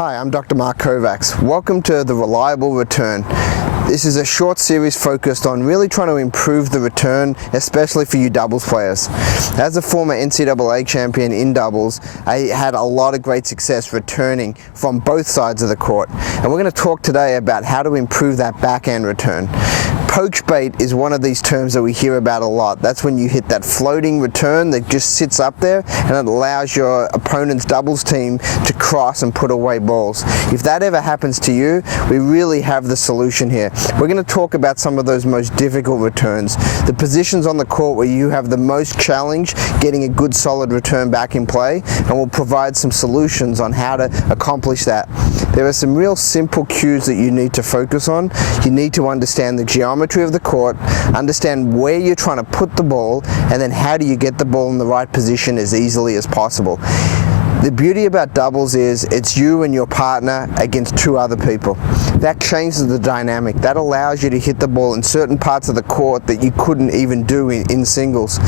Hi, I'm Dr. Mark Kovacs. Welcome to The Reliable Return. This is a short series focused on really trying to improve the return, especially for you doubles players. As a former NCAA champion in doubles, I had a lot of great success returning from both sides of the court. And we're going to talk today about how to improve that backhand return. Poach bait is one of these terms that we hear about a lot. That's when you hit that floating return that just sits up there and it allows your opponent's doubles team to cross and put away balls. If that ever happens to you, we really have the solution here. We're going to talk about some of those most difficult returns, the positions on the court where you have the most challenge getting a good solid return back in play, and we'll provide some solutions on how to accomplish that. There are some real simple cues that you need to focus on. You need to understand the geometry of the court, understand where you're trying to put the ball, and then how do you get the ball in the right position as easily as possible. The beauty about doubles is it's you and your partner against two other people. That changes the dynamic. That allows you to hit the ball in certain parts of the court that you couldn't even do in singles.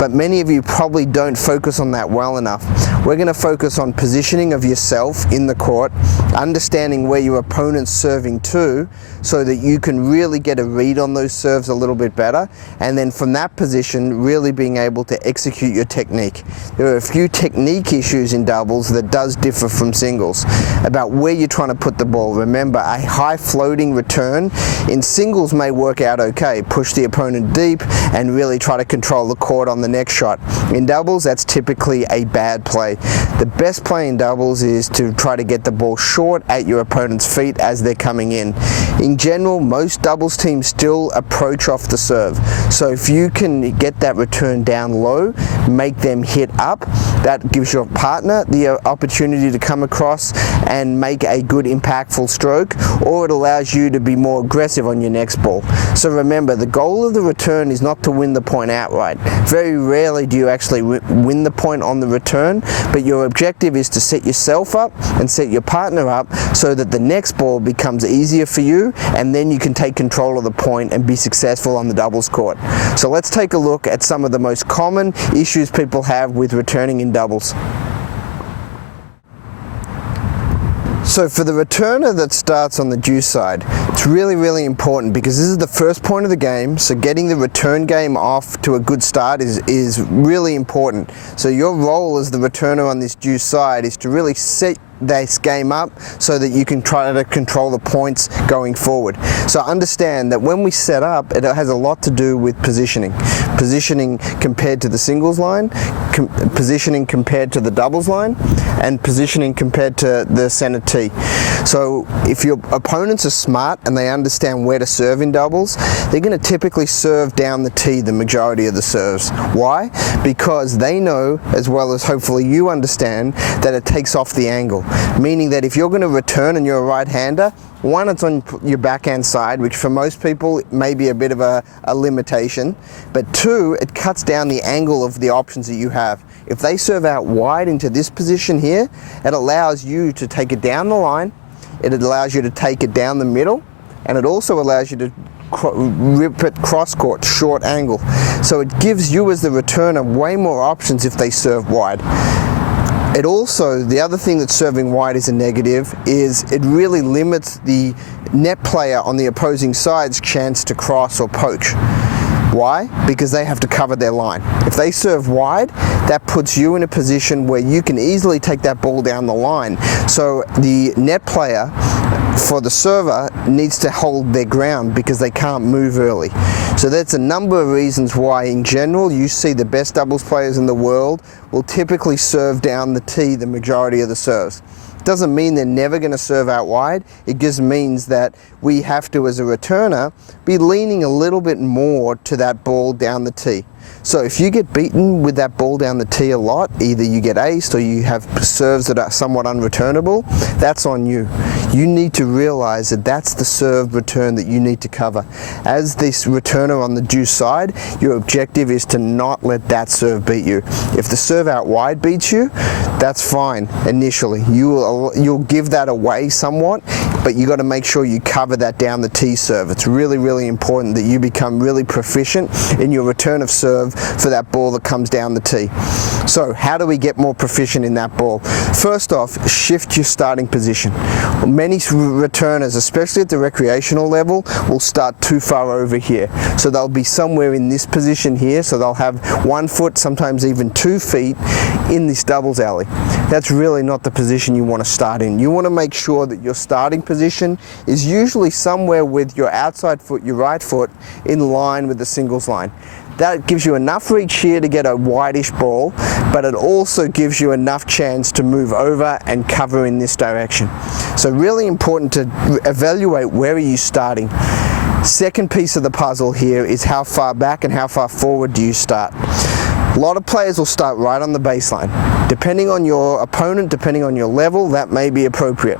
But many of you probably don't focus on that well enough. We're going to focus on positioning of yourself in the court, understanding where your opponent's serving to, so that you can really get a read on those serves a little bit better, and then from that position really being able to execute your technique. There are a few technique issues in doubles that does differ from singles about where you're trying to put the ball. Remember, a high floating return in singles may work out okay, push the opponent deep and really try to control the court on the next shot. In doubles, that's typically a bad play. The best play in doubles is to try to get the ball short at your opponent's feet as they're coming in. In general, most doubles teams still approach off the serve. So if you can get that return down low, make them hit up, that gives your partner the opportunity to come across and make a good impactful stroke, or it allows you to be more aggressive on your next ball. So remember, the goal of the return is not to win the point outright. Very rarely do you actually win the point on the return, but your objective is to set yourself up and set your partner up so that the next ball becomes easier for you, and then you can take control of the point and be successful on the doubles court. So let's take a look at some of the most common issues people have with returning in doubles. So for the returner that starts on the deuce side, it's really important because this is the first point of the game, so getting the return game off to a good start is really important. So your role as the returner on this deuce side is to really set this game up so that you can try to control the points going forward. So understand that when we set up, it has a lot to do with positioning. Positioning compared to the singles line, positioning compared to the doubles line, and positioning compared to the center tee. So if your opponents are smart and they understand where to serve in doubles, they're going to typically serve down the tee the majority of the serves. Why? Because they know, as well as hopefully you understand, that it takes off the angle. Meaning that if you're going to return and you're a right-hander, one, it's on your backhand side, which for most people may be a bit of a limitation, but two, it cuts down the angle of the options that you have. If they serve out wide into this position here, it allows you to take it down the line, it allows you to take it down the middle, and it also allows you to rip it cross court, short angle. So it gives you as the returner way more options if they serve wide. It also, the other thing that serving wide is a negative is it really limits the net player on the opposing side's chance to cross or poach. Why? Because they have to cover their line. If they serve wide, that puts you in a position where you can easily take that ball down the line. So the net player for the server needs to hold their ground because they can't move early. So that's a number of reasons why in general you see the best doubles players in the world will typically serve down the tee the majority of the serves. Doesn't mean they're never going to serve out wide. It just means that we have to, as a returner, be leaning a little bit more to that ball down the tee. So if you get beaten with that ball down the tee a lot, either you get aced or you have serves that are somewhat unreturnable, that's on you. You need to realize that that's the serve return that you need to cover. As this returner on the deuce side, your objective is to not let that serve beat you. If the serve out wide beats you, that's fine initially. You'll give that away somewhat, but you got to make sure you cover that down the tee serve. It's really, really important that you become really proficient in your return of serve for that ball that comes down the tee. So how do we get more proficient in that ball? First off, shift your starting position. Many returners, especially at the recreational level, will start too far over here. So they'll be somewhere in this position here, so they'll have 1 foot, sometimes even 2 feet in this doubles alley. That's really not the position you want to start in. You want to make sure that your starting position is usually somewhere with your outside foot, your right foot, in line with the singles line. That gives you enough reach here to get a wideish ball, but it also gives you enough chance to move over and cover in this direction. So really important to evaluate where are you starting. Second piece of the puzzle here is how far back and how far forward do you start. A lot of players will start right on the baseline. Depending on your opponent, depending on your level, that may be appropriate.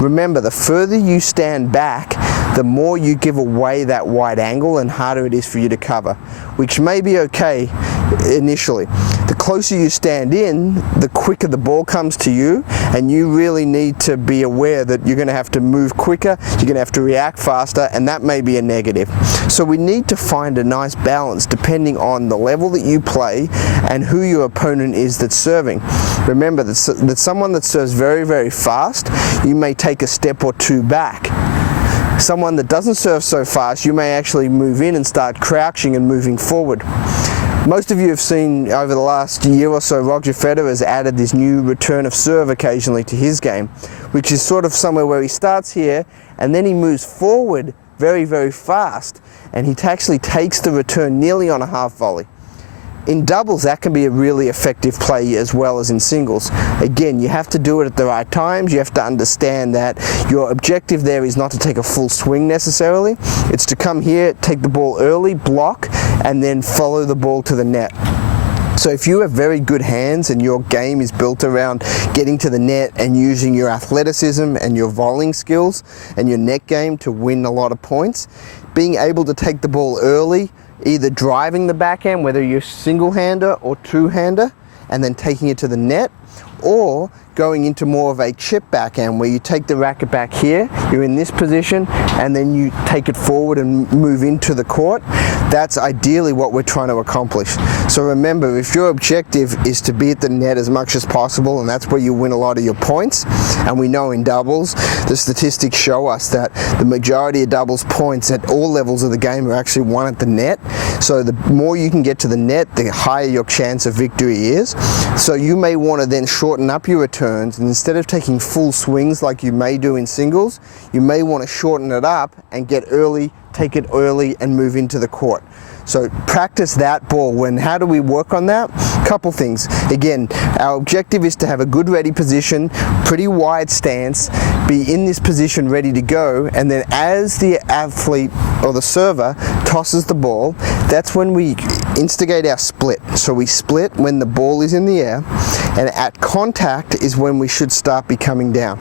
Remember, the further you stand back, the more you give away that wide angle and harder it is for you to cover, which may be okay initially. The closer you stand in, the quicker the ball comes to you, and you really need to be aware that you're going to have to move quicker, you're going to have to react faster, and that may be a negative. So we need to find a nice balance depending on the level that you play and who your opponent is that's serving. Remember that someone that serves very, very fast, you may take a step or two back. Someone that doesn't serve so fast, you may actually move in and start crouching and moving forward. Most of you have seen over the last year or so, Roger Federer has added this new return of serve occasionally to his game, which is sort of somewhere where he starts here and then he moves forward very, very fast, and he actually takes the return nearly on a half volley. In doubles, that can be a really effective play as well as in singles. Again, you have to do it at the right times. You have to understand that your objective there is not to take a full swing necessarily. It's to come here, take the ball early, block, and then follow the ball to the net. So if you have very good hands and your game is built around getting to the net and using your athleticism and your volleying skills and your net game to win a lot of points, being able to take the ball early, either driving the backhand, whether you're single-hander or two-hander, and then taking it to the net, or going into more of a chip backhand where you take the racket back here, you're in this position, and then you take it forward and move into the court. That's ideally what we're trying to accomplish. So remember, if your objective is to be at the net as much as possible, and that's where you win a lot of your points, and we know in doubles, the statistics show us that the majority of doubles points at all levels of the game are actually won at the net. So the more you can get to the net, the higher your chance of victory is. So you may want to then shorten up your returns, and instead of taking full swings like you may do in singles, you may want to shorten it up and get early, take it early, and move into the court. So practice that ball. How do we work on that? Couple things. Again, our objective is to have a good ready position, pretty wide stance, be in this position ready to go, and then as the athlete or the server tosses the ball, that's when we instigate our split. So we split when the ball is in the air, and at contact is when we should start becoming down.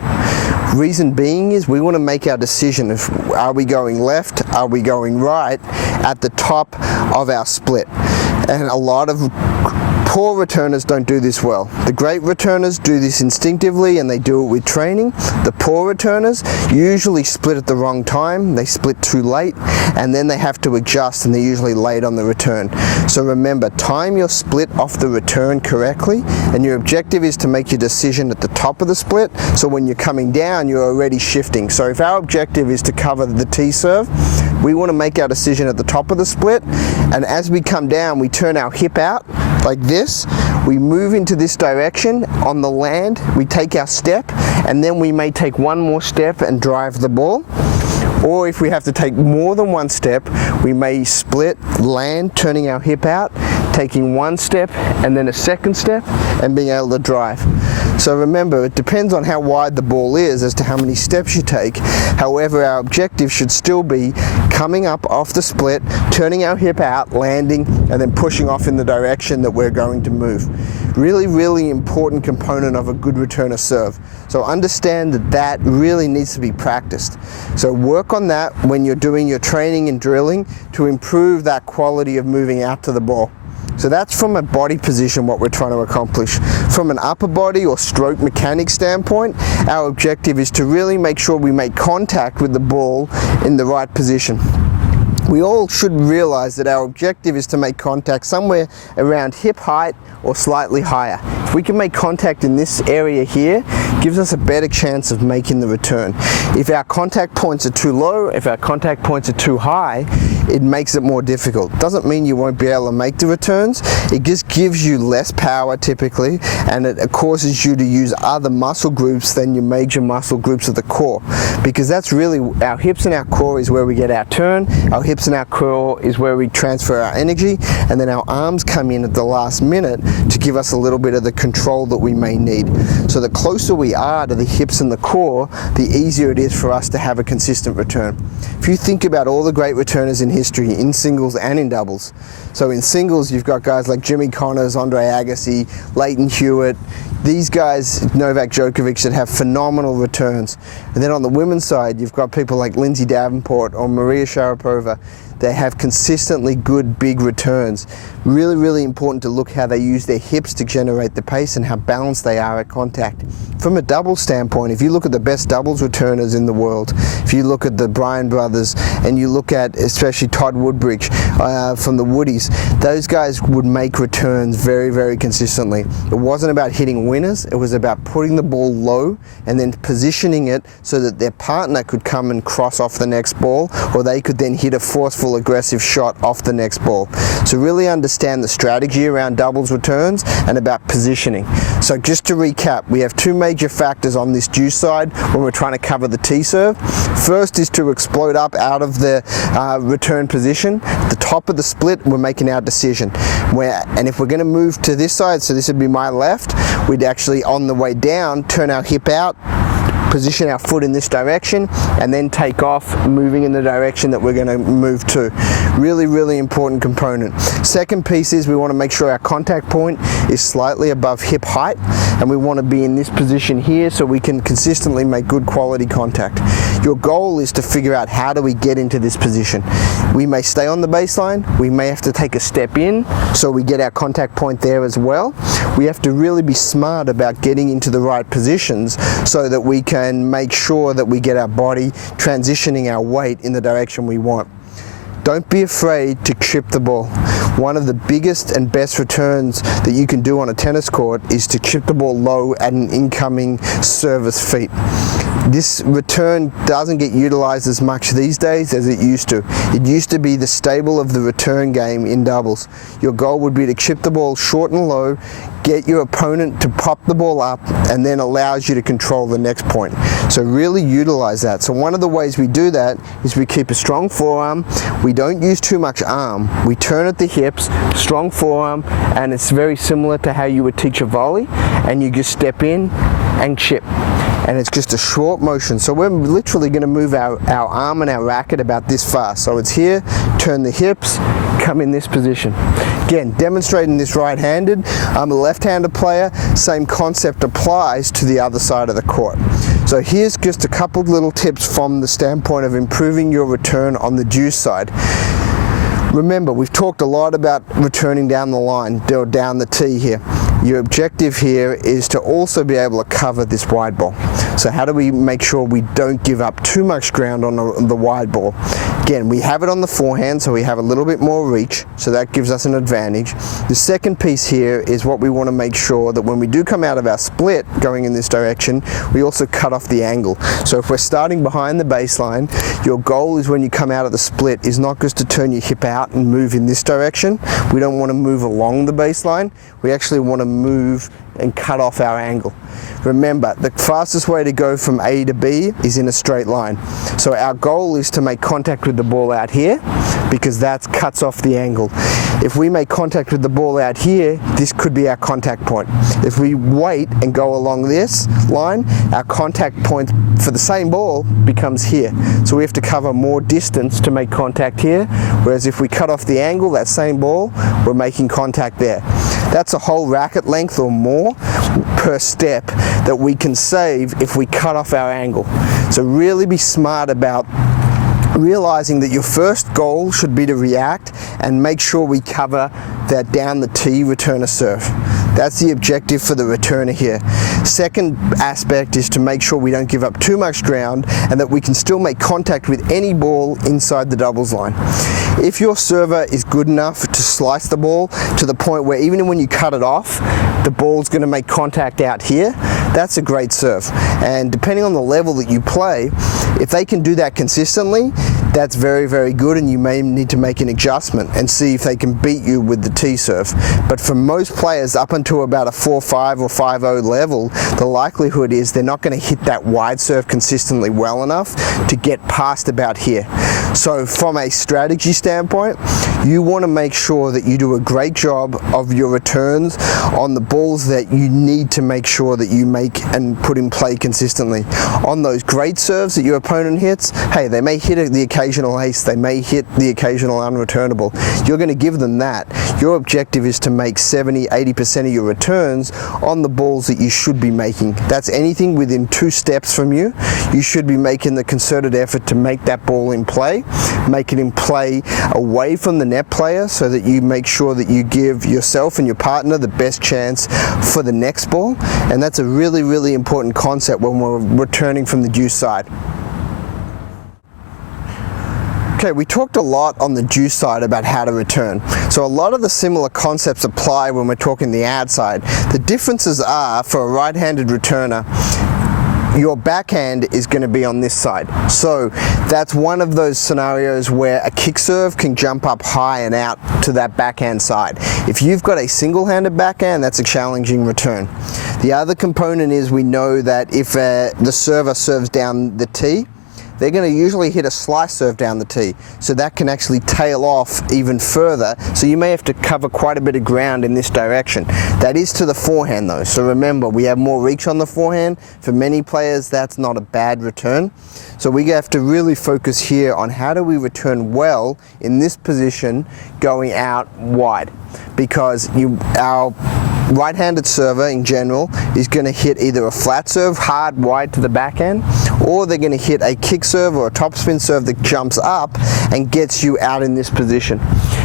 Reason being is we want to make our decision of are we going left, are we going right at the top of our split. And a lot of poor returners don't do this well. The great returners do this instinctively and they do it with training. The poor returners usually split at the wrong time, they split too late, and then they have to adjust and they're usually late on the return. So remember, time your split off the return correctly, and your objective is to make your decision at the top of the split, so when you're coming down you're already shifting. So if our objective is to cover the tee serve, we want to make our decision at the top of the split, and as we come down we turn our hip out like this, we move into this direction. On the land we take our step, and then we may take one more step and drive the ball. Or if we have to take more than one step, we may split, land, turning our hip out, taking one step and then a second step, and being able to drive. So remember, it depends on how wide the ball is as to how many steps you take. However, our objective should still be coming up off the split, turning our hip out, landing, and then pushing off in the direction that we're going to move. Really, really important component of a good returner serve. So understand that that really needs to be practiced. So work on that when you're doing your training and drilling to improve that quality of moving out to the ball. So that's from a body position what we're trying to accomplish. From an upper body or stroke mechanic standpoint, our objective is to really make sure we make contact with the ball in the right position. We all should realize that our objective is to make contact somewhere around hip height or slightly higher. If we can make contact in this area here, it gives us a better chance of making the return. If our contact points are too low, if our contact points are too high, it makes it more difficult. Doesn't mean you won't be able to make the returns, it just gives you less power typically, and it causes you to use other muscle groups than your major muscle groups of the core, because that's really, our hips and our core is where we get our turn, our hips and our core is where we transfer our energy, and then our arms come in at the last minute to give us a little bit of the control that we may need. So the closer we are to the hips and the core, the easier it is for us to have a consistent return. If you think about all the great returners in history, in singles and in doubles. So in singles, you've got guys like Jimmy Connors, Andre Agassi, Leighton Hewitt, these guys, Novak Djokovic, that have phenomenal returns. And then on the women's side, you've got people like Lindsay Davenport or Maria Sharapova. They have consistently good big returns. Really, really important to look how they use their hips to generate the pace and how balanced they are at contact. From a doubles standpoint, if you look at the best doubles returners in the world, if you look at the Bryan brothers and you look at especially Todd Woodbridge from the Woodies, those guys would make returns very, very consistently. It wasn't about hitting winners, it was about putting the ball low and then positioning it so that their partner could come and cross off the next ball, or they could then hit a forceful aggressive shot off the next ball. So really understand the strategy around doubles returns and about positioning. So just to recap, we have two major factors on this deuce side when we're trying to cover the tee serve. First is to explode up out of the return position. The top of the split, we're making our decision. And if we're going to move to this side, so this would be my left, we'd actually on the way down turn our hip out, position our foot in this direction, and then take off, moving in the direction that we're going to move to. Really, really important component. Second piece is we want to make sure our contact point is slightly above hip height, and we want to be in this position here so we can consistently make good quality contact. Your goal is to figure out how do we get into this position. We may stay on the baseline, we may have to take a step in so we get our contact point there as well. We have to really be smart about getting into the right positions so that we can make sure that we get our body transitioning our weight in the direction we want. Don't be afraid to chip the ball. One of the biggest and best returns that you can do on a tennis court is to chip the ball low at an incoming service feet. This return doesn't get utilized as much these days as it used to. It used to be the staple of the return game in doubles. Your goal would be to chip the ball short and low, get your opponent to pop the ball up, and then allows you to control the next point. So really utilize that. So one of the ways we do that is we keep a strong forearm. We don't use too much arm. We turn at the hips, strong forearm, and it's very similar to how you would teach a volley, and you just step in and chip. And it's just a short motion. So we're literally going to move our arm and our racket about this far. So it's here, turn the hips, come in this position. Again, demonstrating this right-handed. I'm a left-handed player. Same concept applies to the other side of the court. So here's just a couple little tips from the standpoint of improving your return on the deuce side. Remember, we've talked a lot about returning down the line, or down the tee here. Your objective here is to also be able to cover this wide ball. So how do we make sure we don't give up too much ground on the wide ball? Again, we have it on the forehand, so we have a little bit more reach, so that gives us an advantage. The second piece here is what we want to make sure that when we do come out of our split going in this direction, we also cut off the angle. So if we're starting behind the baseline, your goal is when you come out of the split is not just to turn your hip out and move in this direction. We don't want to move along the baseline. We actually want to move and cut off our angle. Remember, the fastest way to go from A to B is in a straight line. So our goal is to make contact with the ball out here, because that cuts off the angle. If we make contact with the ball out here, this could be our contact point. If we wait and go along this line, our contact point for the same ball becomes here. So we have to cover more distance to make contact here, whereas if we cut off the angle, that same ball, we're making contact there. That's a whole racket length or more per step that we can save if we cut off our angle. So really be smart about realizing that your first goal should be to react and make sure we cover that down the tee returner serve. That's the objective for the returner here. Second aspect is to make sure we don't give up too much ground and that we can still make contact with any ball inside the doubles line. If your server is good enough to slice the ball to the point where even when you cut it off, the ball's going to make contact out here, that's a great serve. And depending on the level that you play, if they can do that consistently, that's very, very good, and you may need to make an adjustment and see if they can beat you with the tee serve. But for most players up until about a 4-5 or 5-0 level, the likelihood is they're not going to hit that wide serve consistently well enough to get past about here. So from a strategy standpoint, you want to make sure that you do a great job of your returns on the balls that you need to make sure that you make and put in play consistently. On those great serves that your opponent hits, hey, they may hit the occasional ace, they may hit the occasional unreturnable. You're going to give them that. Your objective is to make 70-80% of your returns on the balls that you should be making. That's anything within 2 steps from you. You should be making the concerted effort to make that ball in play, make it in play away from the net player so that you make sure that you give yourself and your partner the best chance for the next ball. And that's a really, really important concept when we're returning from the deuce side. Okay, we talked a lot on the deuce side about how to return. So a lot of the similar concepts apply when we're talking the ad side. The differences are, for a right-handed returner, your backhand is going to be on this side. So that's one of those scenarios where a kick serve can jump up high and out to that backhand side. If you've got a single-handed backhand, that's a challenging return. The other component is we know that if the server serves down the tee, they're going to usually hit a slice serve down the tee, so that can actually tail off even further, so you may have to cover quite a bit of ground in this direction. That is to the forehand though, so remember, we have more reach on the forehand. For many players, that's not a bad return. So we have to really focus here on how do we return well in this position going out wide, because our right-handed server in general is going to hit either a flat serve hard wide to the backhand, or they're going to hit a kick serve or a topspin serve that jumps up and gets you out in this position.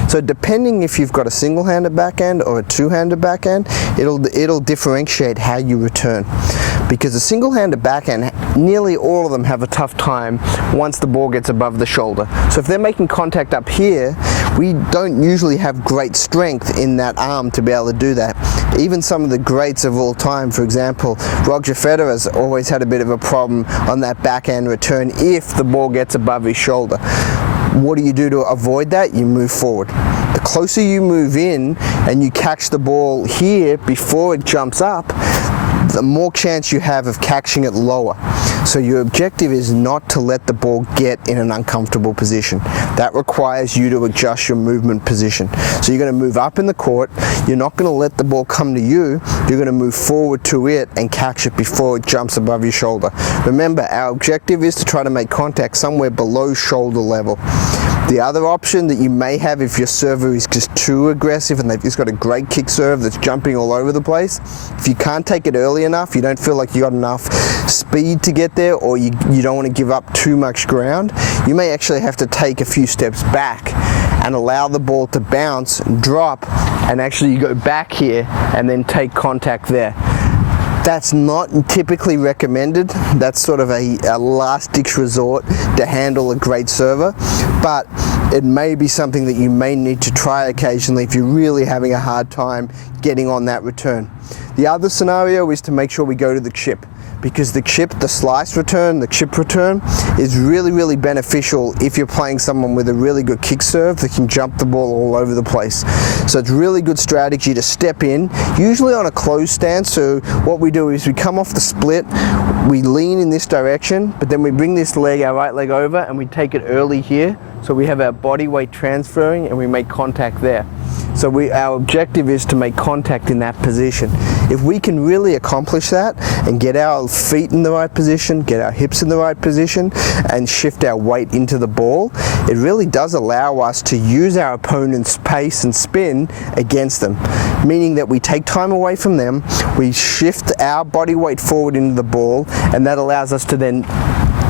So depending if you've got a single-handed backhand or a two-handed backhand, it'll differentiate how you return. Because a single-handed backhand, nearly all of them have a tough time once the ball gets above the shoulder. So if they're making contact up here, we don't usually have great strength in that arm to be able to do that. Even some of the greats of all time, for example, Roger Federer's always had a bit of a problem on that backhand return if the ball gets above his shoulder. What do you do to avoid that? You move forward. The closer you move in and you catch the ball here before it jumps up, the more chance you have of catching it lower. So your objective is not to let the ball get in an uncomfortable position. That requires you to adjust your movement position. So you're going to move up in the court, you're not going to let the ball come to you, you're going to move forward to it and catch it before it jumps above your shoulder. Remember, our objective is to try to make contact somewhere below shoulder level. The other option that you may have if your server is just too aggressive and they've just got a great kick serve that's jumping all over the place, if you can't take it early enough, you don't feel like you got enough speed to get there, or you don't want to give up too much ground, you may actually have to take a few steps back and allow the ball to bounce and drop, and actually you go back here and then take contact there. That's not typically recommended. That's sort of a last-ditch resort to handle a great server, but it may be something that you may need to try occasionally if you're really having a hard time getting on that return. The other scenario is to make sure we go to the chip, because the chip, the slice return, the chip return is really, really beneficial if you're playing someone with a really good kick serve that can jump the ball all over the place. So it's really good strategy to step in, usually on a closed stance. So what we do is we come off the split, we lean in this direction, but then we bring this leg, our right leg, over and we take it early here. So we have our body weight transferring and we make contact there. So our objective is to make contact in that position. If we can really accomplish that and get our feet in the right position, get our hips in the right position, and shift our weight into the ball, it really does allow us to use our opponent's pace and spin against them. Meaning that we take time away from them, we shift our body weight forward into the ball, and that allows us to then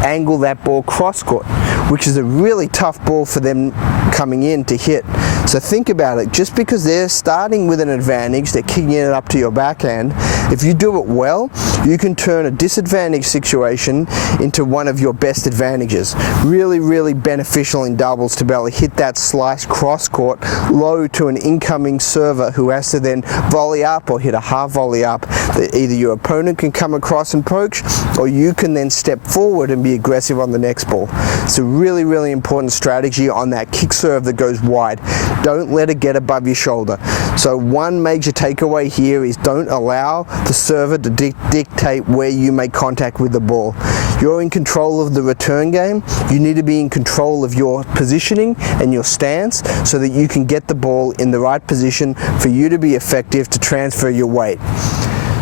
angle that ball cross court. which is a really tough ball for them coming in to hit. So think about it, just because they're starting with an advantage, they're kicking it up to your backhand, if you do it well, you can turn a disadvantaged situation into one of your best advantages. Really, really beneficial in doubles to be able to hit that slice cross court low to an incoming server who has to then volley up or hit a half volley up. Either your opponent can come across and poach, or you can then step forward and be aggressive on the next ball. It's a really, really important strategy on that kick serve that goes wide. Don't let it get above your shoulder. So one major takeaway here is don't allow the server to dictate where you make contact with the ball. You're in control of the return game. You need to be in control of your positioning and your stance so that you can get the ball in the right position for you to be effective to transfer your weight.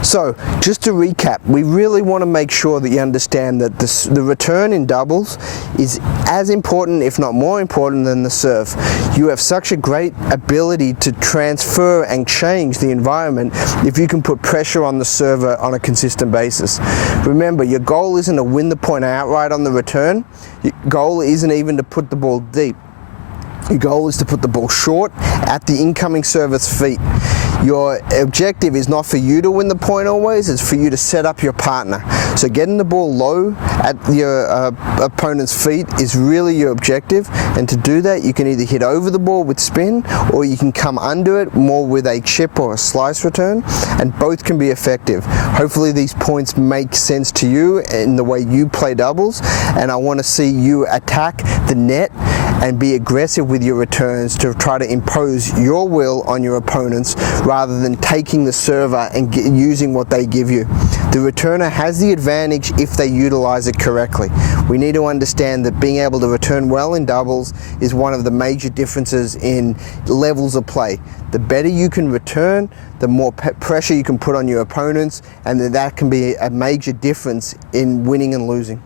So, just to recap, we really want to make sure that you understand that the return in doubles is as important, if not more important, than the serve. You have such a great ability to transfer and change the environment if you can put pressure on the server on a consistent basis. Remember, your goal isn't to win the point outright on the return. Your goal isn't even to put the ball deep. Your goal is to put the ball short at the incoming server's feet. Your objective is not for you to win the point always, it's for you to set up your partner. So getting the ball low at your opponent's feet is really your objective, and to do that you can either hit over the ball with spin, or you can come under it more with a chip or a slice return, and both can be effective. Hopefully these points make sense to you in the way you play doubles, and I want to see you attack the net and be aggressive with your returns to try to impose your will on your opponents rather than taking the server and using what they give you. The returner has the advantage if they utilize it correctly. We need to understand that being able to return well in doubles is one of the major differences in levels of play. The better you can return, the more pressure you can put on your opponents, and that can be a major difference in winning and losing.